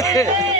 ー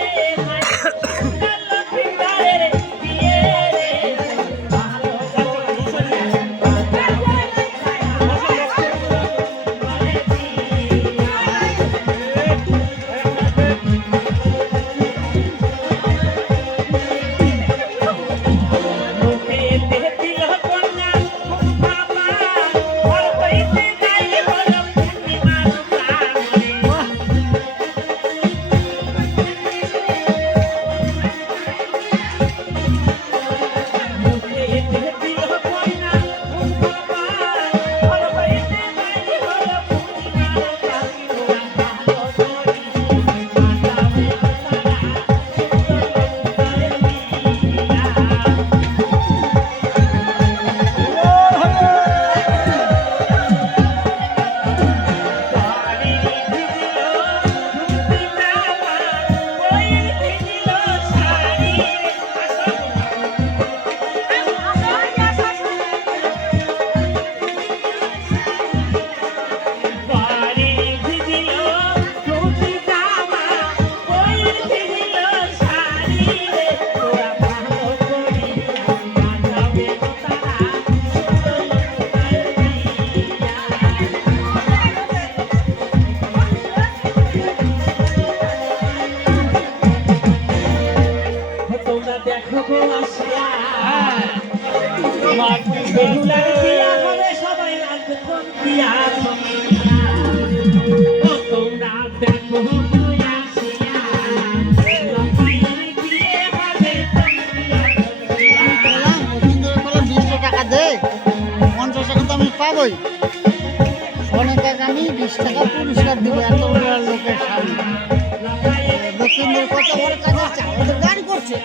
তোমরা দেখো গো আসিয়া। বেহুলার পঞ্চাশ টাকা তো আমি পাবোই। অনেক টাকা আমি বিশ টাকা পুরস্কার দেবো। এত লোকের সামনে কত করছে